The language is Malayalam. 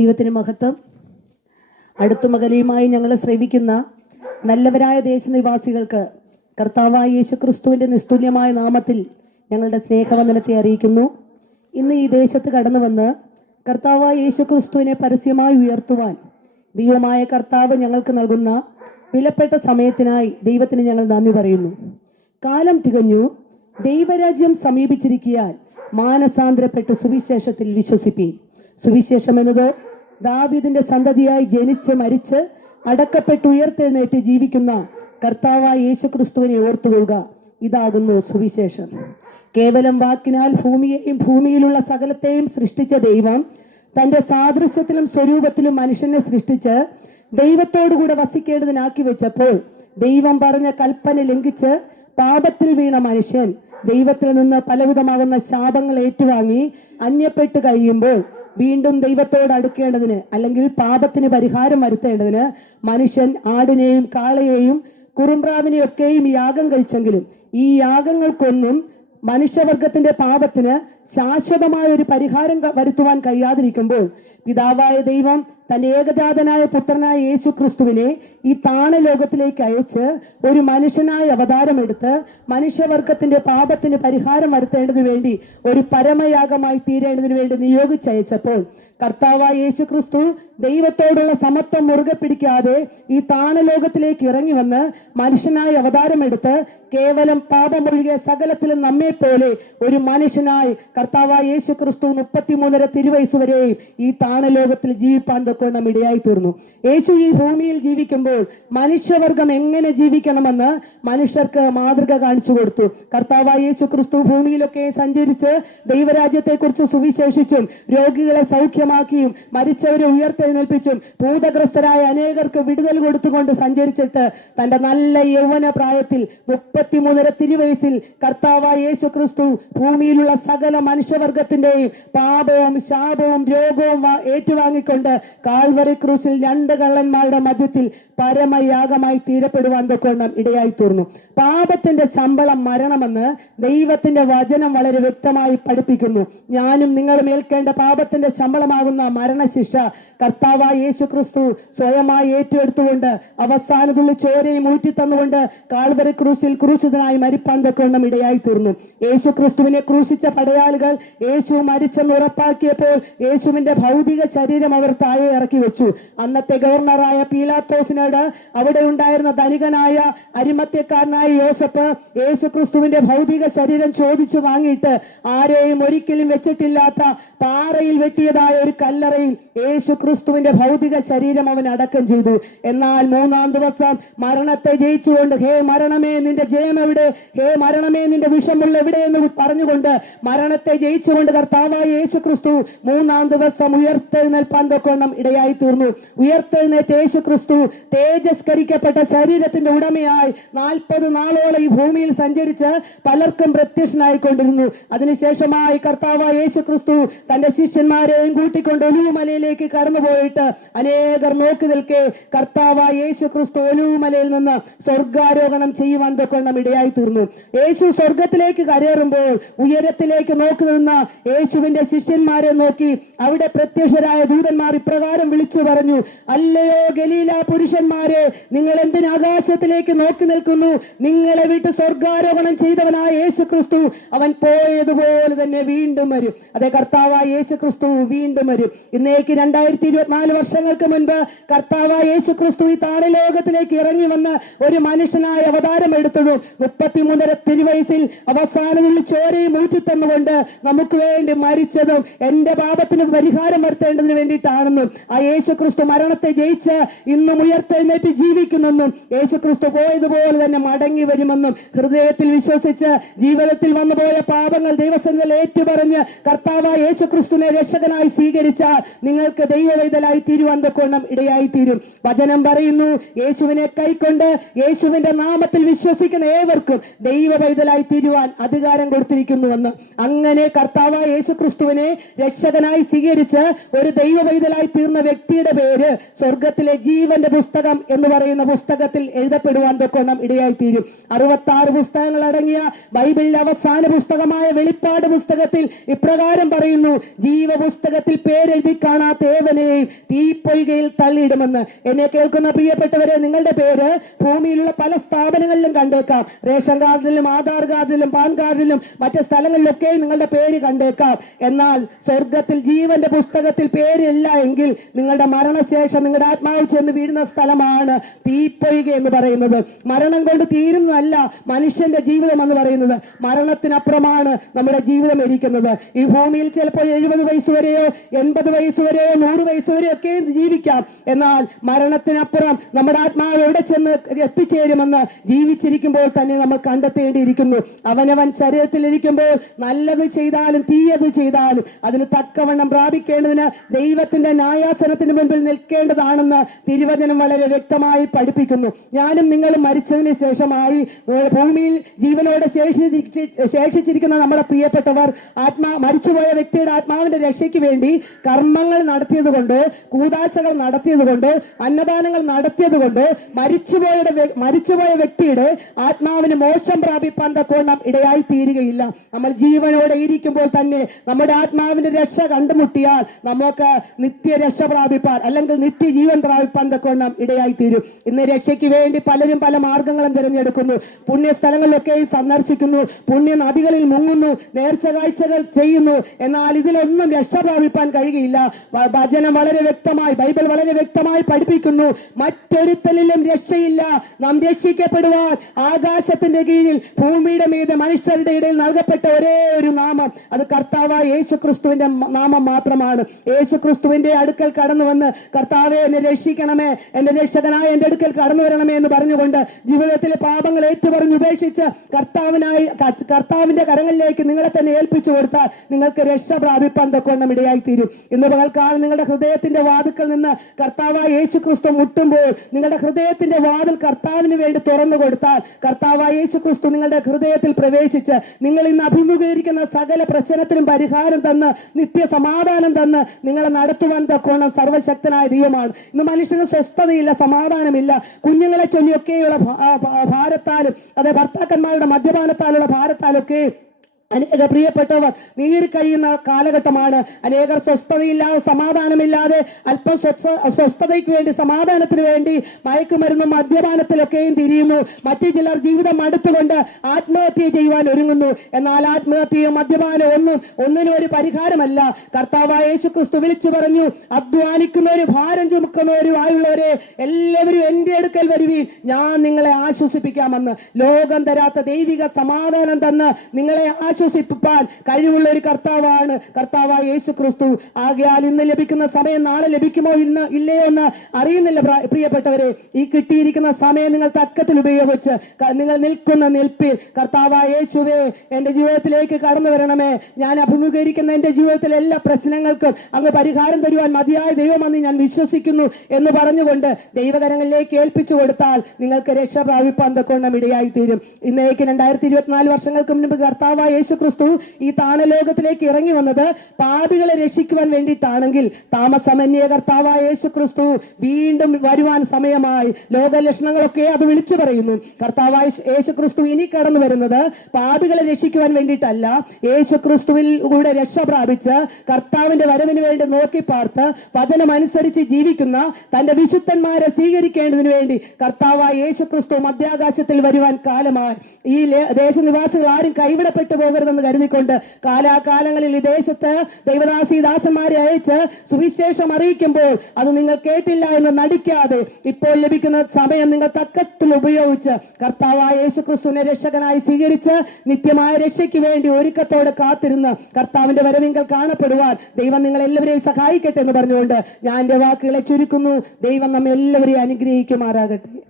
ദൈവത്തിന് മഹത്വം. അടുത്തുമകലയുമായി ഞങ്ങളെ ശ്രവിക്കുന്ന നല്ലവരായ ദേശനിവാസികൾക്ക് കർത്താവായ യേശു ക്രിസ്തുവിന്റെ നിസ്തുല്യമായ നാമത്തിൽ ഞങ്ങളുടെ സ്നേഹവന്ദനത്തെ അറിയിക്കുന്നു. ഇന്ന് ഈ ദേശത്ത് കടന്നു വന്ന് കർത്താവായ യേശു ക്രിസ്തുവിനെ പരസ്യമായി ഉയർത്തുവാൻ ദൈവമായ കർത്താവ് ഞങ്ങൾക്ക് നൽകുന്ന വിലപ്പെട്ട സമയത്തിനായി ദൈവത്തിന് ഞങ്ങൾ നന്ദി പറയുന്നു. കാലം തികഞ്ഞു. ദൈവരാജ്യം സമീപിച്ചിരിക്കിയാൽ മാനസാന്തരപ്പെട്ട് സുവിശേഷത്തിൽ വിശ്വസിപ്പീൻ. സുവിശേഷം എന്നത് ദാവീദിന്റെ സന്തതിയായി ജനിച്ച് മരിച്ച് അടക്കപ്പെട്ട് ഉയർത്തെഴുന്നേറ്റ് ജീവിക്കുന്ന കർത്താവായ യേശു ക്രിസ്തുവിനെ ഓർത്തുകൊള്ളുക. ഇതാകുന്നു സുവിശേഷം. കേവലം വാക്കിനാൽ ഭൂമിയെയും ഭൂമിയിലുള്ള സകലത്തെയും സൃഷ്ടിച്ച ദൈവം തന്റെ സാദൃശ്യത്തിലും സ്വരൂപത്തിലും മനുഷ്യനെ സൃഷ്ടിച്ച് ദൈവത്തോടുകൂടെ വസിക്കേണ്ടതിനാക്കി വെച്ചപ്പോൾ ദൈവം പറഞ്ഞ കൽപ്പന ലംഘിച്ച് പാപത്തിൽ വീണ മനുഷ്യൻ ദൈവത്തിൽ നിന്ന് പലവിധമാകുന്ന ശാപങ്ങൾ ഏറ്റുവാങ്ങി അന്യപ്പെട്ട് കഴിയുമ്പോൾ വീണ്ടും ദൈവത്തോട് അടുക്കേണ്ടതിന് അല്ലെങ്കിൽ പാപത്തിന് പരിഹാരം വരുത്തേണ്ടതിന് മനുഷ്യൻ ആടിനെയും കാളയെയും കുറുമ്പ്രാവിനെയൊക്കെയും യാഗം കഴിച്ചെങ്കിലും ഈ യാഗങ്ങൾക്കൊന്നും മനുഷ്യവർഗത്തിന്റെ പാപത്തിന് ശാശ്വതമായ ഒരു പരിഹാരം വരുത്തുവാൻ കഴിയാതിരിക്കുമ്പോൾ പിതാവായ ദൈവം തന്റെ ഏകജാതനായ പുത്രനായ യേശു ക്രിസ്തുവിനെ ഈ താണ ലോകത്തിലേക്ക് അയച്ച് ഒരു മനുഷ്യനായ അവതാരമെടുത്ത് മനുഷ്യവർഗത്തിന്റെ പാപത്തിന് പരിഹാരം വരുത്തേണ്ടതിനു വേണ്ടി ഒരു പരമയാഗമായി തീരേണ്ടതിനു വേണ്ടി നിയോഗിച്ചയച്ചപ്പോൾ കർത്താവായ യേശു ക്രിസ്തു ദൈവത്തോടുള്ള സമത്വം മുറുകെ പിടിക്കാതെ ഈ താണലോകത്തിലേക്ക് ഇറങ്ങി വന്ന് മനുഷ്യനായി അവതാരമെടുത്ത് കേവലം പാപമൊഴികെ സകലത്തിലും നമ്മെ പോലെ ഒരു മനുഷ്യനായി കർത്താവായ യേശു ക്രിസ്തു മുപ്പത്തിമൂന്നര തിരുവയസ് വരെയും ഈ താണലോകത്തിൽ ജീവിപ്പാൻ തൊക്കണം ഇടയായി തീർന്നു. യേശു ഈ ഭൂമിയിൽ ജീവിക്കുമ്പോൾ മനുഷ്യവർഗം എങ്ങനെ ജീവിക്കണമെന്ന് മനുഷ്യർക്ക് മാതൃക കാണിച്ചു കൊടുത്തു. കർത്താവായ യേശു ക്രിസ്തു ഭൂമിയിലൊക്കെ സഞ്ചരിച്ച് ദൈവരാജ്യത്തെക്കുറിച്ച് സുവിശേഷിച്ചും രോഗികളെ സൗഖ്യമാക്കിയും മരിച്ചവരെ ഉയർത്തെഴുന്നേൽപ്പിച്ചും ഭൂതഗ്രസ്തരായ അനേകർക്ക് വിടുതൽ കൊടുത്തുകൊണ്ട് സഞ്ചരിച്ചിട്ട് തന്റെ നല്ല യൗവന പ്രായത്തിൽ മുപ്പത്തിമൂന്നര തിരുവയസിൽ കർത്താവായ യേശു ക്രിസ്തു ഭൂമിയിലുള്ള സകല മനുഷ്യവർഗത്തിന്റെയും പാപവും ശാപവും രോഗവും ഏറ്റുവാങ്ങിക്കൊണ്ട് കാൽവറി ക്രൂസിൽ രണ്ട് കള്ളന്മാരുടെ മധ്യത്തിൽ പരമയാഗമായി തീരപ്പെടുവാൻ തൊക്കെണ്ണം ഇടയായി തീർന്നു പാപത്തിന്റെ ശമ്പളം മരണമെന്ന് ദൈവത്തിന്റെ വചനം വളരെ വ്യക്തമായി പഠിപ്പിക്കുന്നു. ഞാനും നിങ്ങളും മേൽക്കേണ്ട പാപത്തിന്റെ ശമ്പളമാകുന്ന മരണശിക്ഷ കർത്താവായ യേശു ക്രിസ്തു സ്വയമായി ഏറ്റെടുത്തുകൊണ്ട് അവസാനത്തുള്ള ചോരയും ഊറ്റി കാൽവരി ക്രൂശിൽ ക്രൂശിതനായി മരിപ്പാൻ തൊക്കണം ഇടയായി തീർന്നു യേശു ക്രിസ്തുവിനെ ക്രൂശിച്ച പടയാളികൾ യേശു മരിച്ചെന്ന് ഉറപ്പാക്കിയപ്പോൾ യേശുവിന്റെ ഭൗതിക ശരീരം അവർ താഴെ ഇറക്കി വെച്ചു. അന്നത്തെ ഗവർണറായ പീലാത്തോസിനോട് അവിടെ ഉണ്ടായിരുന്ന ധനികനായ അരിമത്യക്കാരനായ യോസഫ് യേശുക്രിസ്തുവിന്റെ ഭൗതിക ശരീരം ചോദിച്ചു വാങ്ങിയിട്ട് ആരെയും ഒരിക്കലും വെച്ചിട്ടില്ലാത്ത പാറയിൽ വെട്ടിയതായ ഒരു കല്ലറയിൽ യേശു ക്രിസ്തുവിന്റെ ഭൗതിക ശരീരം അവൻ അടക്കം ചെയ്തു. എന്നാൽ മൂന്നാം ദിവസം മരണത്തെ ജയിച്ചുകൊണ്ട് ഹേ മരണമേ നിന്റെ ജയം എവിടെ? ഹേ മരണമേ നിന്റെ വിഷമുള്ള എവിടെ എന്ന് പറഞ്ഞുകൊണ്ട് മരണത്തെ ജയിച്ചുകൊണ്ട് കർത്താവായ യേശു ക്രിസ്തു മൂന്നാം ദിവസം ഉയർത്തെഴുന്നേൽപ്പാൻ തൊക്കണം ഇടയായി തീർന്നു. ഉയർത്തെഴുന്നേറ്റ് യേശു ക്രിസ്തു തേജസ്കരിക്കപ്പെട്ട ശരീരത്തിന്റെ ഉടമയായി നാൽപ്പത് നാളോളം ഈ ഭൂമിയിൽ സഞ്ചരിച്ച് പലർക്കും പ്രത്യക്ഷനായിക്കൊണ്ടിരുന്നു. അതിനുശേഷമായി കർത്താവായ യേശു ക്രിസ്തു തന്റെ ശിഷ്യന്മാരെയും കൂട്ടിക്കൊണ്ട് ഒലുവുമലയിലേക്ക് കടന്നുപോയിട്ട് അനേകർ നോക്കി നിൽക്കെ കർത്താവായ യേശു ക്രിസ്തു ഒലുവുമലയിൽ നിന്ന് സ്വർഗാരോഹണം ചെയ്യുവാൻ തൊക്കെണ്ണം ഇടയായി തീർന്നു. യേശു സ്വർഗത്തിലേക്ക് കരേറുമ്പോൾ ഉയരത്തിലേക്ക് നോക്കി നിന്ന യേശുവിന്റെ ശിഷ്യന്മാരെ നോക്കി അവിടെ പ്രത്യക്ഷരായ ദൂതന്മാർ ഇപ്രകാരം വിളിച്ചു പറഞ്ഞു അല്ലയോ ഗലീല പുരുഷന്മാരെ നിങ്ങൾ എന്തിന് ആകാശത്തിലേക്ക് നോക്കി നിൽക്കുന്നു? നിങ്ങളെ വിട്ട് സ്വർഗാരോഹണം ചെയ്തവനായ യേശു ക്രിസ്തു അവൻ പോയതുപോലെ തന്നെ വീണ്ടും വരും. അതെ കർത്താവായ യേശു ക്രിസ്തു വീണ്ടും വരും. ഇന്നേക്ക് രണ്ടായിരത്തി ഇരുപത്തിനാല് വർഷങ്ങൾക്ക് മുൻപ് കർത്താവായ യേശു ക്രിസ്തു ഈ താരലോകത്തിലേക്ക് ഇറങ്ങി വന്ന് ഒരു മനുഷ്യനായ അവതാരം എടുത്തതും മുപ്പത്തിമൂന്നര തിരുവയസിൽ അവസാനങ്ങളിൽ ചോരയും ഊറ്റിത്തന്നുകൊണ്ട് നമുക്ക് വേണ്ടി മരിച്ചതും എന്റെ പാപത്തിന് പരിഹാരം വരുത്തേണ്ടതിന് വേണ്ടിയിട്ടാണെന്നും ആ യേശു ക്രിസ്തു മരണത്തെ ജയിച്ച് ഇന്നും ഉയർത്തെഴുന്നേറ്റ് ജീവിക്കുന്നെന്നും യേശു ക്രിസ്തു പോയതുപോലെ തന്നെ മടങ്ങി വരുമെന്നും ഹൃദയത്തിൽ വിശ്വസിച്ച് ജീവിതത്തിൽ വന്നുപോയ പാപങ്ങൾ ദൈവസന്നിധിയിൽ ഏറ്റുപറഞ്ഞ് കർത്താവായ യേശു ക്രിസ്തുവിനെ രക്ഷകനായി സ്വീകരിച്ചാൽ നിങ്ങൾക്ക് ദൈവവൈതലായി തീരുവാൻ തക്കോണം ഇടയായി തീരും. വചനം പറയുന്നു യേശുവിനെ കൈക്കൊണ്ട് യേശുവിന്റെ നാമത്തിൽ വിശ്വസിക്കുന്ന ഏവർക്കും ദൈവവൈതലായി തീരുവാൻ അധികാരം കൊടുത്തിരിക്കുന്നുവെന്ന്. അങ്ങനെ കർത്താവ് യേശുക്രിസ്തുവിനെ രക്ഷകനായി സ്വീകരിച്ച് ഒരു ദൈവവൈതലായി തീർന്ന വ്യക്തിയുടെ പേര് സ്വർഗത്തിലെ ജീവന്റെ പുസ്തകം എന്ന് പറയുന്ന പുസ്തകത്തിൽ എഴുതപ്പെടുവാൻ തക്കോണം ഇടയായി തീരും. അറുപത്തി ആറ് പുസ്തകങ്ങൾ അടങ്ങിയ ബൈബിളിലെ അവസാന പുസ്തകമായ വെളിപ്പാട് പുസ്തകത്തിൽ ഇപ്രകാരം പറയുന്നു ജീവപുസ്തകത്തിൽ പേരെഴുതി കാണാത്ത ഏവനെയും തീപ്പൊയ്കയിൽ തള്ളിയിടുമെന്ന്. എന്നെ കേൾക്കുന്ന പ്രിയപ്പെട്ടവരെ നിങ്ങളുടെ പേര് ഭൂമിയിലുള്ള പല സ്ഥാപനങ്ങളിലും കണ്ടേക്കാം. റേഷൻ കാർഡിലും ആധാർ കാർഡിലും പാൻ കാർഡിലും മറ്റ് സ്ഥലങ്ങളിലൊക്കെ നിങ്ങളുടെ പേര് കണ്ടേക്കാം. എന്നാൽ സ്വർഗത്തിൽ ജീവന്റെ പുസ്തകത്തിൽ പേരില്ല എങ്കിൽ നിങ്ങളുടെ മരണശേഷം നിങ്ങളുടെ ആത്മാവ് ചെന്ന് വീഴുന്ന സ്ഥലമാണ് തീപ്പൊയ്ക എന്ന് പറയുന്നത്. മരണം കൊണ്ട് തീരുന്നതല്ല മനുഷ്യന്റെ ജീവിതം എന്ന് പറയുന്നത്. മരണത്തിനപ്പുറമാണ് നമ്മുടെ ജീവിതം ഇരിക്കുന്നത്. ഈ ഭൂമിയിൽ ചിലപ്പോൾ എഴുപത് വയസ്സ് വരെയോ എൺപത് വയസ്സ് വരെയോ നൂറ് വയസ്സ് വരെയോ ഒക്കെ ജീവിക്കാം. എന്നാൽ മരണത്തിനപ്പുറം നമ്മുടെ ആത്മാവ് എവിടെ ചെന്ന് എത്തിച്ചേരുമെന്ന് ജീവിച്ചിരിക്കുമ്പോൾ തന്നെ നമ്മൾ കണ്ടെത്തേണ്ടിയിരിക്കുന്നു. അവനവൻ ശരീരത്തിലിരിക്കുമ്പോൾ നല്ലത് ചെയ്താലും തീയത് ചെയ്താലും അതിന് തക്കവണ്ണം പ്രാപിക്കേണ്ടതിന് ദൈവത്തിന്റെ ന്യായാസനത്തിന് മുമ്പിൽ നിൽക്കേണ്ടതാണെന്ന് തിരുവചനം വളരെ വ്യക്തമായി പഠിപ്പിക്കുന്നു. ഞാനും നിങ്ങളും മരിച്ചതിന് ശേഷമായി ഭൂമിയിൽ ജീവനോടെ ശേഷിച്ചിരിക്കുന്ന നമ്മുടെ പ്രിയപ്പെട്ടവർ ആത്മാ മരിച്ചുപോയ വ്യക്തിയുടെ ആത്മാവിന്റെ രക്ഷയ്ക്ക് വേണ്ടി കർമ്മങ്ങൾ നടത്തിയതുകൊണ്ട് കൂതാശകൾ നടത്തിയതുകൊണ്ട് അന്നദാനങ്ങൾ നടത്തിയതുകൊണ്ട് മരിച്ചുപോയുടെ മരിച്ചുപോയ വ്യക്തിയുടെ ആത്മാവിന് മോക്ഷം പ്രാപിപ്പാൻ തക്കോണം ഇടയായി തീരുകയില്ല നമ്മൾ ജീവനോടെ ഇരിക്കുമ്പോൾ തന്നെ നമ്മുടെ ആത്മാവിന്റെ രക്ഷ കണ്ടുമുട്ടിയാൽ നമുക്ക് നിത്യരക്ഷ പ്രാപിപ്പാൻ അല്ലെങ്കിൽ നിത്യജീവൻ പ്രാപിപ്പാൻ തക്കോണം ഇടയായി തീരും ഇന്ന് രക്ഷയ്ക്ക് വേണ്ടി പലരും പല മാർഗങ്ങളും തിരഞ്ഞെടുക്കുന്നു. പുണ്യസ്ഥലങ്ങളിലൊക്കെ സന്ദർശിക്കുന്നു. പുണ്യ നദികളിൽ മുങ്ങുന്നു. നേർച്ച കാഴ്ചകൾ ചെയ്യുന്നു. എന്നാൽ ഇതിലൊന്നും രക്ഷ പ്രാപിപ്പാൻ കഴിയുകയില്ല വചനം വളരെ വ്യക്തമായി ബൈബിൾ വളരെ വ്യക്തമായി പഠിപ്പിക്കുന്നു. മറ്റൊരുത്തലിലും രക്ഷയില്ല. നാം രക്ഷിക്കപ്പെടുവാൻ ആകാശത്തിന്റെ കീഴിൽ ഭൂമിയുടെ മീതെ മനുഷ്യരുടെ ഇടയിൽ നൽകപ്പെട്ട ഒരേ ഒരു നാമം. അത് കർത്താവായ യേശു ക്രിസ്തുവിന്റെ നാമം മാത്രമാണ്. യേശു ക്രിസ്തുവിന്റെ അടുക്കൽ കടന്നു വന്ന് കർത്താവെ എന്നെ രക്ഷിക്കണമേ. എന്റെ രക്ഷകനായ എന്റെ അടുക്കൽ കടന്നു വരണമേ എന്ന് പറഞ്ഞുകൊണ്ട് ജീവിതത്തിലെ പാപങ്ങൾ ഏറ്റുപറഞ്ഞ് ഉപേക്ഷിച്ച് കർത്താവിനായി കർത്താവിന്റെ കരങ്ങളിലേക്ക് നിങ്ങളെ തന്നെ ഏൽപ്പിച്ചു കൊടുത്താൽ നിങ്ങൾക്ക് രക്ഷ പ്രാപിപ്പാൻ തൊക്കൊണ്ണം ഇടയായി തീരും ഇന്ന് പകൽക്കാലം നിങ്ങളുടെ ഹൃദയത്തിന്റെ വാതുക്കൾ നിന്ന് കർത്താവായ യേശു ക്രിസ്തു മുട്ടുമ്പോൾ നിങ്ങളുടെ ഹൃദയത്തിന്റെ വാതിൽ കർത്താവിന് വേണ്ടി തുറന്നു കൊടുത്താൽ കർത്താവായ യേശു ക്രിസ്തു നിങ്ങളുടെ ഹൃദയത്തിൽ പ്രവേശിച്ച് നിങ്ങൾ ഇന്ന് അഭിമുഖീകരിക്കുന്ന സകല പ്രശ്നത്തിനും പരിഹാരം തന്ന് നിത്യ സമാധാനം തന്ന് നിങ്ങളെ നടത്തുവാൻ തക്കോണം സർവശക്തനായ ദൈവമാണ്. ഇന്ന് മനുഷ്യന് സ്വസ്ഥതയില്ല സമാധാനമില്ല. കുഞ്ഞുങ്ങളെ ചൊല്ലിയൊക്കെയുള്ള ഭാരത്താലും അതെ ഭർത്താക്കന്മാരുടെ മദ്യപാനത്താലുള്ള ഭാരത്താലൊക്കെ അനേക പ്രിയപ്പെട്ടവർ നീറിക്കഴിയുന്ന കാലഘട്ടമാണ്. അനേകർ സ്വസ്ഥതയില്ലാതെ സമാധാനമില്ലാതെ അല്പം സ്വസ്ഥ- സ്വസ്ഥതയ്ക്ക് വേണ്ടി സമാധാനത്തിന് വേണ്ടി മയക്കുമരുന്നും മദ്യപാനത്തിലൊക്കെയും തിരിയുന്നു. മറ്റു ചിലർ ജീവിതം അടുത്തുകൊണ്ട് ആത്മഹത്യ ചെയ്യുവാൻ ഒരുങ്ങുന്നു. എന്നാൽ ആത്മഹത്യയും മദ്യപാനവും ഒന്നും ഒന്നിനും ഒരു പരിഹാരമല്ല. കർത്താവായ യേശു ക്രിസ്തു വിളിച്ചു പറഞ്ഞു അധ്വാനിക്കുന്നവരും ഭാരം ചുമക്കുന്നവരും ആയുള്ളവരെ എല്ലാവരും എന്റെ അടുക്കൽ വരുവീൻ. ഞാൻ നിങ്ങളെ ആശ്വസിപ്പിക്കാമെന്ന്. ലോകം തരാത്ത ദൈവിക സമാധാനം തന്ന് നിങ്ങളെ ആശ്വസിപ്പിപ്പാൻ കഴിവുള്ള ഒരു കർത്താവാണ് കർത്താവായ യേശു ക്രിസ്തു ആകയാൽ ഇന്ന് ലഭിക്കുന്ന സമയം നാളെ ലഭിക്കുമോ ഇന്ന് ഇല്ലയോ എന്ന് അറിയുന്നില്ല പ്രിയപ്പെട്ടവരെ. ഈ കിട്ടിയിരിക്കുന്ന സമയം നിങ്ങൾ തക്കത്തിൽ ഉപയോഗിച്ച് നിങ്ങൾ നിൽക്കുന്ന നിൽപ്പിൽ കർത്താവായ യേശുവേ എന്റെ ജീവിതത്തിലേക്ക് കടന്നു വരണമേ. ഞാൻ അഭിമുഖീകരിക്കുന്ന എന്റെ ജീവിതത്തിലെ എല്ലാ പ്രശ്നങ്ങൾക്കും അങ്ങ് പരിഹാരം തരുവാൻ മതിയായ ദൈവമെന്ന് ഞാൻ വിശ്വസിക്കുന്നു എന്ന് പറഞ്ഞുകൊണ്ട് ദൈവകരങ്ങളിലേക്ക് ഏൽപ്പിച്ചു കൊടുത്താൽ നിങ്ങൾക്ക് രക്ഷ പ്രാപിപ്പാൻ ഇടയായി തീരും ഇന്നേക്ക് രണ്ടായിരത്തി ഇരുപത്തിനാല് വർഷങ്ങൾക്ക് മുൻപ് കർത്താവായ യേശു ക്രിസ്തു ഈ താണലോകത്തിലേക്ക് ഇറങ്ങി വന്നത് പാപികളെ രക്ഷിക്കുവാൻ വേണ്ടിയിട്ടാണെങ്കിൽ താമസമന്യ കർത്താവായ യേശു ക്രിസ്തു വീണ്ടും വരുവാൻ സമയമായി. ലോകലക്ഷണങ്ങളൊക്കെ അത് വിളിച്ചു പറയുന്നു. കർത്താവായ യേശുക്രിസ്തു ഇനി കടന്നു വരുന്നത് പാപികളെ രക്ഷിക്കുവാൻ വേണ്ടിയിട്ടല്ല. യേശുക്രിസ്തുവിൽ കൂടെ രക്ഷ പ്രാപിച്ച് കർത്താവിന്റെ വരവിന് വേണ്ടി നോക്കി പാർത്ത് വചനമനുസരിച്ച് ജീവിക്കുന്ന തന്റെ വിശുദ്ധന്മാരെ സ്വീകരിക്കേണ്ടതിന് വേണ്ടി കർത്താവായ യേശുക്രിസ്തു മധ്യാകാശത്തിൽ വരുവാൻ കാലമായി. ഈ ദേശനിവാസികൾ ആരും കൈവിടപ്പെട്ടു പോകരുതെന്ന് കരുതിക്കൊണ്ട് കാലാകാലങ്ങളിൽ ഈ ദേശത്ത് ദൈവദാസി ദാസന്മാരെ അയച്ച് സുവിശേഷം അറിയിക്കുമ്പോൾ അത് നിങ്ങൾ കേട്ടില്ല എന്ന് നടിക്കാതെ ഇപ്പോൾ ലഭിക്കുന്ന സമയം നിങ്ങൾ തക്കത്തിൽ ഉപയോഗിച്ച് കർത്താവായ യേശു ക്രിസ്തുവിനെ രക്ഷകനായി സ്വീകരിച്ച് നിത്യമായ രക്ഷയ്ക്ക് വേണ്ടി ഒരുക്കത്തോടെ കാത്തിരുന്ന് കർത്താവിന്റെ വരവിങ്കൽ കാണപ്പെടുവാൻ ദൈവം നിങ്ങൾ എല്ലാവരെയും സഹായിക്കട്ടെ എന്ന് പറഞ്ഞുകൊണ്ട് ഞാൻ എന്റെ വാക്കുകളെ ചുരുക്കുന്നു. ദൈവം നമ്മെല്ലാവരെയും അനുഗ്രഹിക്കുമാറാകട്ടെ.